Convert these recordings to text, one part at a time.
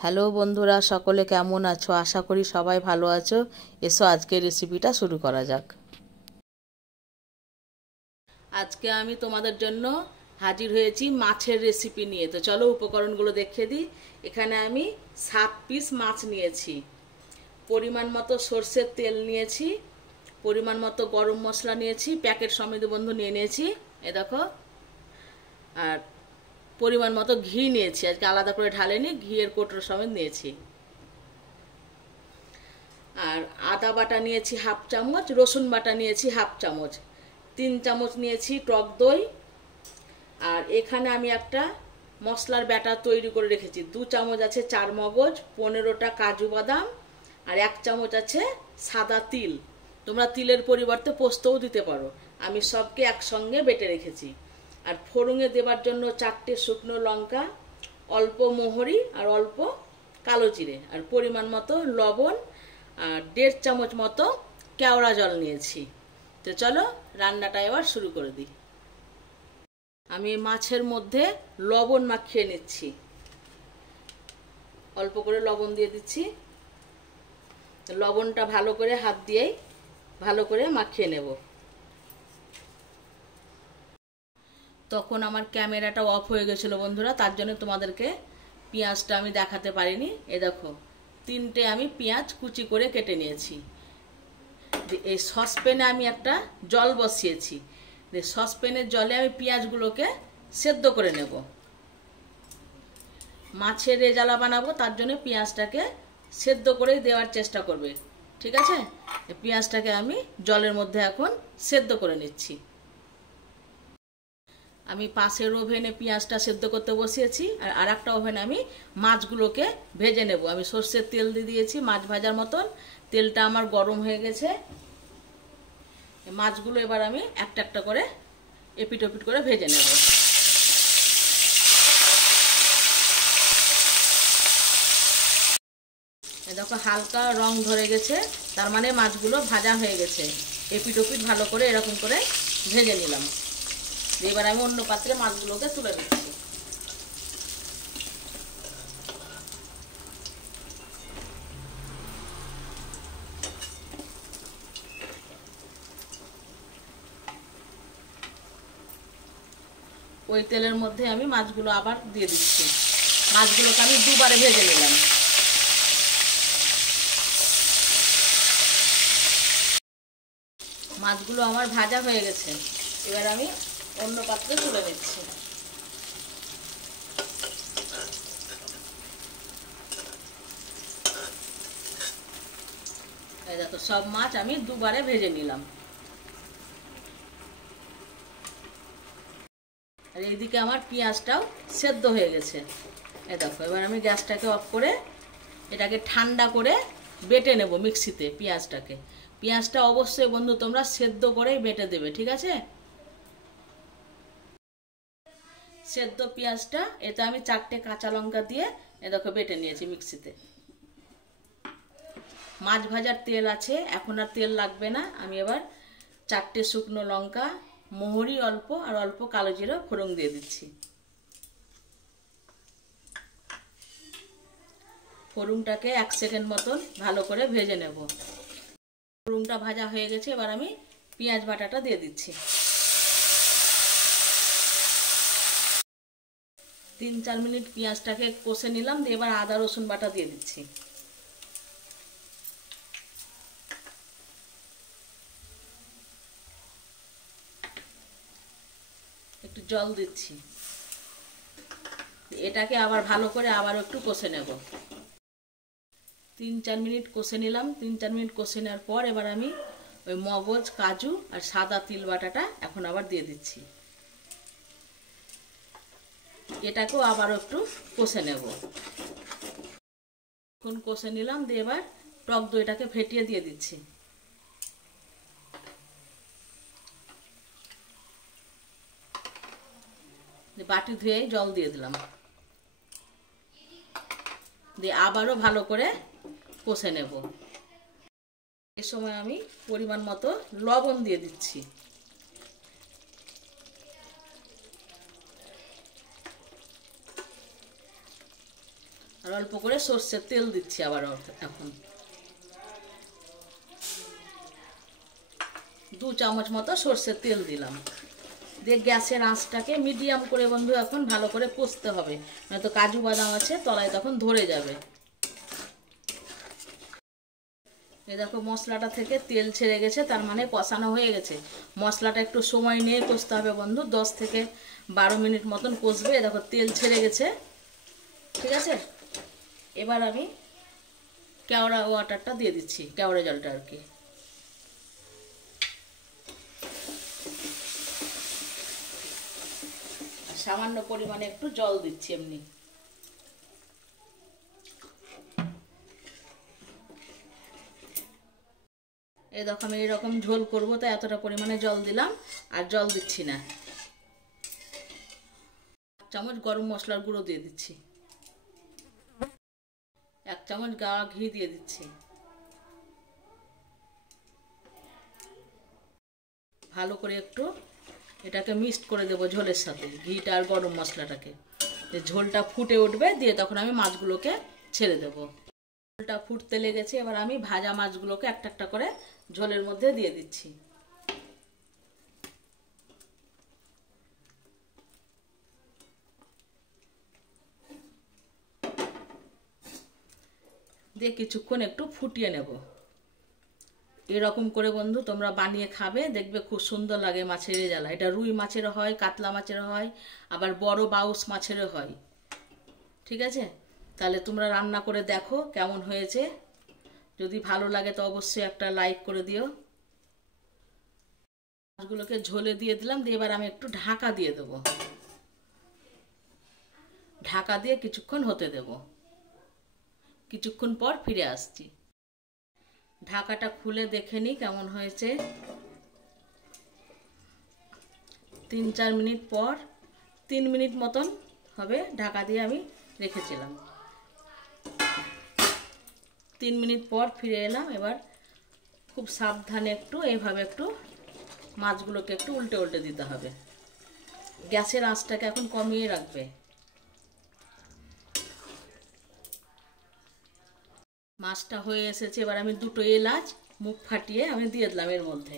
Hello বন্ধুরা, সকলে কেমন আছো? আশা করি সবাই ভালো আছো। এসো আজকের রেসিপিটা শুরু করা যাক। আজকে আমি তোমাদের জন্য হাজির হয়েছি মাছের রেসিপি নিয়ে। তো চলো উপকরণগুলো দেখিয়ে দিই। এখানে আমি 7 পিস মাছ নিয়েছি, পরিমাণ মতো সর্ষের তেল নিয়েছি, পরিমাণ মতো গরম মশলা নিয়েছি, প্যাকেট সমেত বন্ধু নিয়েছি এ দেখো, আর পরিমাণ মতো ঘি নিয়েছি। আজকে আলাদা করে ঢালেনি, ঘিয়ের কোটর সমেত নিয়েছি। আর আদা বাটা নিয়েছি হাফ চামচ, রসুন বাটা নিয়েছি হাফ চামচ, 3 চামচ নিয়েছি টক দই। আর এখানে আমি একটা মশলার ব্যাটার তৈরি করে রেখেছি। 2 চামচ আছে চার মগজ, 15টা কাজু বাদাম, আর 1 চামচ আছে সাদা তিল। তোমরা তিলের পরিবর্তে পোস্তও দিতে পারো। আমি সবকে একসঙ্গে বেটে রেখেছি। আর ফোড়নে দেবার জন্য 4টে শুকনো লঙ্কা, অল্প মোহরি আর অল্প কালো জিরে, আর পরিমাণ মতো লবণ, আর 1.5 চামচ মতো কেওড়া জল নিয়েছি। তো চলো রান্নাটা এবার শুরু করে দিই। আমি মাছের মধ্যে লবণ মাখিয়ে নিচ্ছি, অল্প করে লবণ দিয়ে দিচ্ছি। লবণটা ভালো করে হাত দিয়েই ভালো করে মাখিয়ে নেব। তখন আমার ক্যামেরাটা অফ হয়ে গেছিল বন্ধুরা, তার জন্য তোমাদেরকে পেঁয়াজটা আমি দেখাতে পারিনি। এ দেখো, 3টে আমি পেঁয়াজ কুচি করে কেটে নিয়েছি। এই সসপ্যানে আমি একটা জল বসিয়েছি। সসপ্যানের জলে আমি পেঁয়াজগুলোকে সেদ্ধ করে নেব। মাছের রেজালা বানাবো, তার জন্য পেঁয়াজটাকে সেদ্ধ করেই দেওয়ার চেষ্টা করবে, ঠিক আছে? পেঁয়াজটাকে আমি জলের মধ্যে এখন সেদ্ধ করে নিচ্ছি। আমি পাশের ওভেনে পেঁয়াজটা সেদ্ধ করতে বসিয়েছি, আর আরেকটা ওভেনে আমি মাছগুলোকে ভেজে নেব। আমি সর্ষের তেল দিয়ে দিয়েছি মাছ ভাজার মতন। তেলটা আমার গরম হয়ে গেছে। মাছগুলো এবার আমি একটা একটা করে এপিট ওপিট করে ভেজে নেব। দেখো হালকা রং ধরে গেছে, তার মানে মাছগুলো ভাজা হয়ে গেছে। এপিট ওপিট ভালো করে এরকম করে ভেজে নিলাম। এবার আমি অন্য পাত্রে মাছগুলোকে তুলে নিচ্ছি। ওই তেলের মধ্যে আমি মাছগুলো আবার দিয়ে দিচ্ছি। মাছগুলোকে আমি দুবারে ভেজে নিলাম। মাছগুলো আমার ভাজা হয়ে গেছে, এবার আমি অন্য পাত্রে তুলে নিচ্ছি। এই দেখো, সব মাছ আমি দুবারে ভেজে নিলাম। আর এইদিকে আমার পেঁয়াজটাও সেদ্ধ হয়ে গেছে। এই দেখো, এবার আমি গ্যাসটাকে অফ করে এটাকে ঠান্ডা করে বেটে নেব মিক্সিতে পেঁয়াজটাকে। পেঁয়াজটা অবশ্যই বন্ধু তোমরা সেদ্ধ করেই বেটে দেবে, ঠিক আছে? সেদ্ধ পেঁয়াজটা এতে আমি 4টে কাঁচা লঙ্কা দিয়ে এ দেখো বেটে নিয়েছি মিক্সিতে। মাছ ভাজার তেল আছে, এখন আর তেল লাগবে না। আমি এবার 4টে শুকনো লঙ্কা, মোহরি অল্প আর অল্প কালো জিরা ফোড়ন দিয়ে দিচ্ছি। ফোড়নটাকে 1 সেকেন্ড মতন ভালো করে ভেজে নেব। ফোড়নটা ভাজা হয়ে গেছে, এবার আমি পেঁয়াজ বাটাটা দিয়ে দিচ্ছি। 3-4 মিনিট পেঁয়াজটাকে কষে নিলাম, দিয়ে এবার আদা রসুন বাটা দিয়ে দিচ্ছি। একটু জল দিচ্ছি। এটাকে আবার ভালো করে আবার একটু কষে নেব। 3-4 মিনিট কষে নিলাম। 3-4 মিনিট কষে নেওয়ার পর এবার আমি ওই মগজ, কাজু আর সাদা তিল বাটাটা এখন আবার দিয়ে দিচ্ছি। এটাকেও আবার একটু কষে নেব। এখন কষে নিলাম, দিয়ে এবার টক দইটাকে ফেটিয়ে দিয়ে দিচ্ছি। বাটি ধুয়ে জল দিয়ে দিলাম, দিয়ে আবারও ভালো করে কষে নেব। এ সময় আমি পরিমাণ মতো লবণ দিয়ে দিচ্ছি। আর অল্প করে সর্ষের তেল দিচ্ছি আবার এখন 2 চামচ মতো সর্ষের তেল দিলাম। দিয়ে গ্যাসের আঁচটাকে মিডিয়াম করে বন্ধু এখন ভালো করে কষতে হবে, নয়তো কাজু বাদাম আছে তলায় তখন ধরে যাবে। এই দেখো মশলাটা থেকে তেল ছেড়ে গেছে, তার মানে কষানো হয়ে গেছে। মশলাটা একটু সময় নিয়ে কষতে হবে বন্ধু, 10 থেকে 12 মিনিট মতন কষবে। দেখো তেল ছেড়ে গেছে, ঠিক আছে। এবার আমি কেওড়া ওয়াটারটা দিয়ে দিচ্ছি, কেওড়া জলটা আর কি। সামান্য পরিমাণে একটু জল দিচ্ছি এমনি। এই দেখো আমি এরকম ঝোল করবো তাই এতটা পরিমাণে জল দিলাম, আর জল দিচ্ছি না। 1 চামচ গরম মশলার গুঁড়ো দিয়ে দিচ্ছি, 1 চামচ গাওয়া ঘি দিয়ে দিচ্ছি। ভালো করে একটু এটাকে মিক্সড করে দেবো ঝোলের সাথে, ঘিটা আর গরম মশলাটাকে। ঝোলটা ফুটে উঠবে, দিয়ে তখন আমি মাছগুলোকে ছেড়ে দেবো। ঝোলটা ফুটতে লেগেছে, এবার আমি ভাজা মাছগুলোকে একটা একটা করে ঝোলের মধ্যে দিয়ে দিচ্ছি। দিয়ে কিছুক্ষণ একটু ফুটিয়ে নেব। এরকম করে বন্ধু তোমরা বানিয়ে খাবে, দেখবে খুব সুন্দর লাগে মাছের রেজালা। এটা রুই মাছেরও হয়, কাতলা মাছেরও হয়, আবার বড় বাউস মাছেরও হয়, ঠিক আছে। তাহলে তোমরা রান্না করে দেখো কেমন হয়েছে। যদি ভালো লাগে তো অবশ্যই একটা লাইক করে দিও। মাছগুলোকে ঝোলে দিয়ে দিলাম, দিয়ে এবার আমি একটু ঢাকা দিয়ে দেবো। ঢাকা দিয়ে কিছুক্ষণ হতে দেব। কিছুক্ষণ পর ফিরে আসছি। ঢাকাটা খুলে দেখে নিই কেমন হয়েছে। 3-4 মিনিট পর, 3 মিনিট মতন হবে ঢাকা দিয়ে আমি রেখেছিলাম। 3 মিনিট পর ফিরে এলাম। এবার খুব সাবধানে একটু এইভাবে একটু মাছগুলোকে একটু উল্টে উল্টে দিতে হবে। গ্যাসের আঁচটাকে এখন কমিয়ে রাখবে। মাছটা হয়ে এসেছে, এবার আমি 2টো এলাচ মুখ ফাটিয়ে আমি দিয়ে দিলাম এর মধ্যে।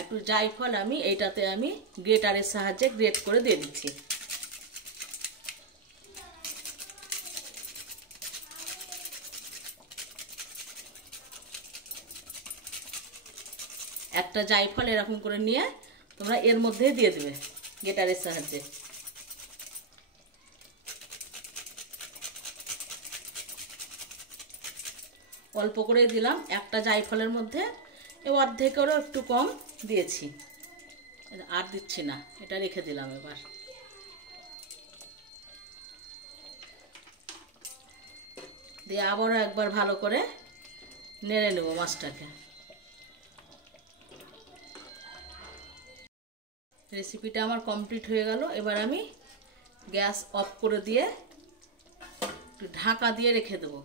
একটু জায়ফল আমি এইটাতে আমি গ্রেটারের সাহায্যে গ্রেট করে দিয়ে দিচ্ছি। একটা জায়ফল এরকম করে নিয়ে তোমরা এর মধ্যে দিয়ে দেবে গ্রেটারের সাহায্যে। অল্প করে দিলাম একটা জায়ফলের মধ্যে, অর্ধেকেরও একটু কম দিয়েছি, আর দিচ্ছি না, এটা রেখে দিলাম। এবার দিয়ে আবারও একবার ভালো করে নেড়ে নেব মাছটাকে। রেসিপিটা আমার কমপ্লিট হয়ে গেল। এবার আমি গ্যাস অফ করে দিয়ে একটু ঢাকা দিয়ে রেখে দেবো।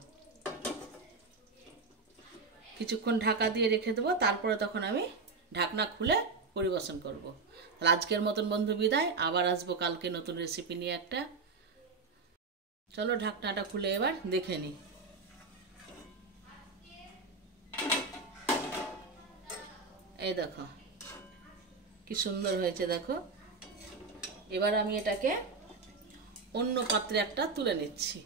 কিছুক্ষণ ঢাকা দিয়ে রেখে দেবো, তারপরে তখন আমি ঢাকনা খুলে পরিবেশন করব। তাহলে আজকের মতন বন্ধু বিদায়, আবার আসবো কালকে নতুন রেসিপি নিয়ে একটা। চলো ঢাকনাটা খুলে এবার দেখে নিই। এই দেখো কি সুন্দর হয়েছে দেখো। এবার আমি এটাকে অন্য পাত্রে একটা তুলে নিচ্ছি।